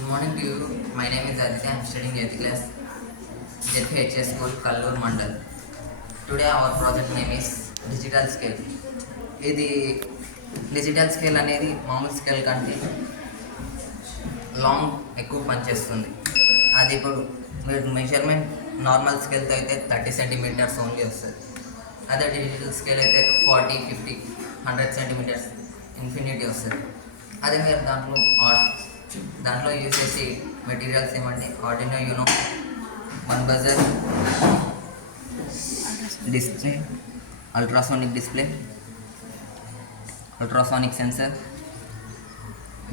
Good morning to you. My name is Aditya. I am studying 8th class, ZPHS School, Kallur Mandal. Today our project name is Digital Scale. ఇది digital scale అనేది మామూలు scale కంటే long ఎక్కువ పనిచేస్తుంది. అది ఇప్పుడు మీరు measurement normal స్కేల్తో అయితే 30 సెంటీమీటర్స్ ఓన్లీ వస్తుంది. అదే డిజిటల్ స్కేల్ అయితే 40, 50, 100 సెంటీమీటర్స్ ఇన్ఫినిటీ వస్తుంది. అదే మీరు దాంట్లో యూజ్ చేసి మెటీరియల్స్ ఏమంటే Arduino Uno, one buzzer, display, ultrasonic display, ultrasonic sensor,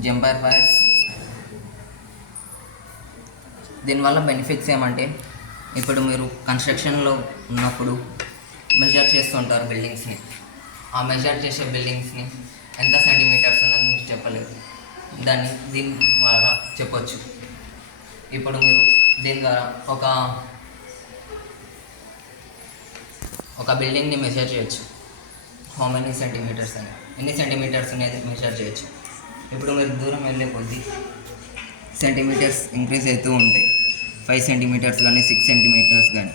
jumper wires. దీనివల్ల బెనిఫిట్స్ ఏమంటే ఇప్పుడు మీరు కన్స్ట్రక్షన్లో ఉన్నప్పుడు మెజర్ చేస్తుంటారు బిల్డింగ్స్ని. ఆ మెజర్ చేసే బిల్డింగ్స్ని ఎంత సెంటీమీటర్స్ ఉందని మీరు చెప్పలేరు, దీని ద్వారా చెప్పొచ్చు. ఇప్పుడు మీరు దీని ద్వారా ఒక బిల్డింగ్ని మెజర్ చేయొచ్చు. హౌ మెనీ సెంటీమీటర్స్ అని, ఎన్ని సెంటీమీటర్స్ అనేది మెజర్ చేయొచ్చు. ఇప్పుడు మీరు దూరం వెళ్ళే కొద్దీ సెంటీమీటర్స్ ఇంక్రీజ్ అవుతూ ఉంటాయి, 5 సెంటీమీటర్స్ కానీ 6 సెంటీమీటర్స్ కానీ.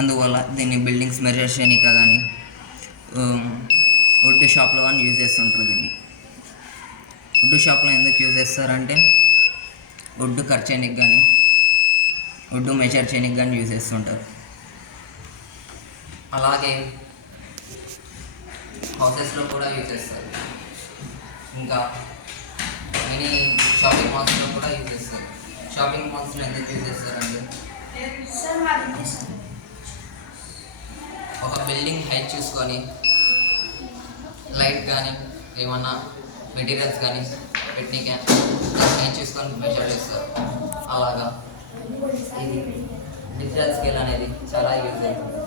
అందువల్ల దీన్ని బిల్డింగ్స్ మెజర్ చేయనిక కానీ వుడ్ షాప్లో కానీ యూజ్ చేస్తుంటారు. దీన్ని వుడ్ షాప్లో ఎందుకు యూజ్ చేస్తారంటే వుడ్ కట్ చేయడానికి కానీ వుడ్ మెజర్ చేయడానికి కానీ యూజ్ చేస్తుంటారు. అలాగే హౌసెస్లో కూడా యూజ్ చేస్తారు. ఇంకా మినీ షాపింగ్ మాల్స్లో కూడా యూజ్ చేస్తారు. షాపింగ్ మాల్స్లో ఎందుకు యూజ్ చేస్తారంటే ఒక బిల్డింగ్ హైట్ చూసుకొని లైట్ కానీ ఏమన్నా మెటీరియల్స్ కానీ పెట్టినకే హైట్ చూసుకొని మెజర్ చేస్తారు. అలాగా ఇది డిజిటల్ స్కేల్ అనేది చాలా యూజ్ అవుతుంది.